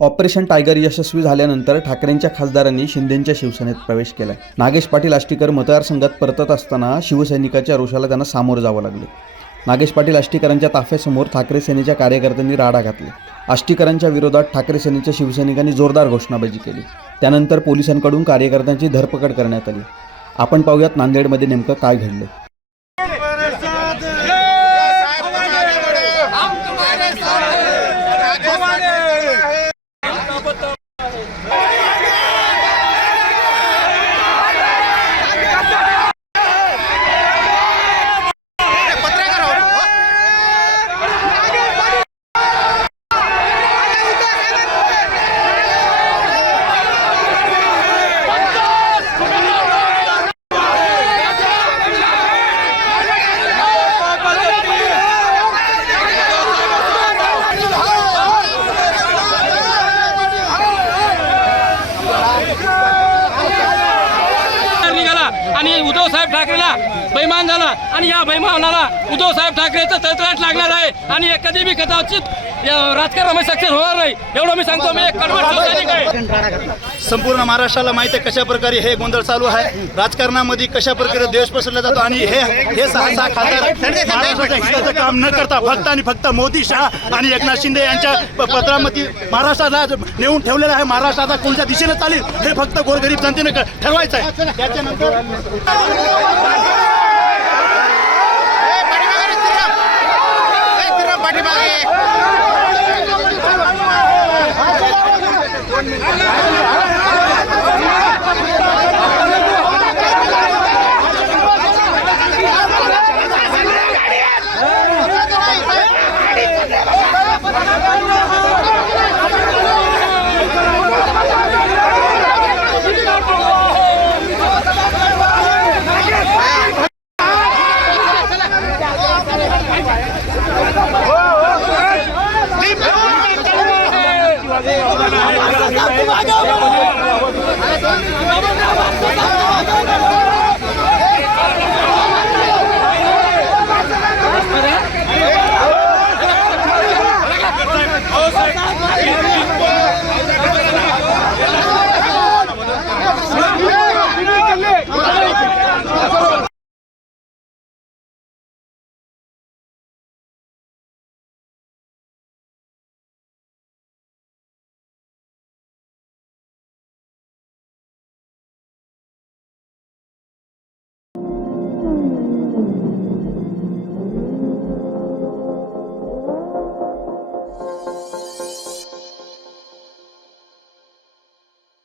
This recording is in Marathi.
ऑपरेशन टायगर यशस्वी झाल्यानंतर ठाकरेंच्या खासदारांनी शिंदेंच्या शिवसेनेत प्रवेश केलाय. नागेश पाटील आष्टीकर मतदारसंघात परतत असताना शिवसैनिकाच्या रोषाला त्यांना सामोरं जावं लागले. नागेश पाटील आष्टीकरांच्या ताफ्यासमोर ठाकरे सेनेच्या कार्यकर्त्यांनी राडा घातला. आष्टीकरांच्या विरोधात ठाकरे सेनेच्या शिवसैनिकांनी जोरदार घोषणाबाजी केली. त्यानंतर पोलिसांकडून कार्यकर्त्यांची धरपकड करण्यात आली. आपण पाहूयात नांदेडमध्ये नेमकं काय घडलं. आणि उद्धव साहेब ठाकरेला बैमान झाला आणि या बैमानाला उद्धव साहेब ठाकरेचं तळतळाट लागणार आहे आणि कधी बी कदाचित राजकारणामध्ये सक्सेस होणार नाही एवढं मी सांगतो. मी एक कडवट आहे. संपूर्ण महाराष्ट्राला माहिती आहे कशा प्रकारे हे गोंधळ चालू आहे. राजकारणामध्ये कशा प्रकारे देश पसरला जातो आणि हे सहा खासदार महाराष्ट्राच्या हिताचं काम न करता फक्त आणि फक्त मोदी, शहा आणि एकनाथ शिंदे यांच्या पत्रामध्ये महाराष्ट्राला नेऊन ठेवलेलं आहे. महाराष्ट्राचा कोणत्या दिशेने चालेल हे फक्त गोरगरीब जनतेने ठरवायचं आहे. त्याच्यानंतर हो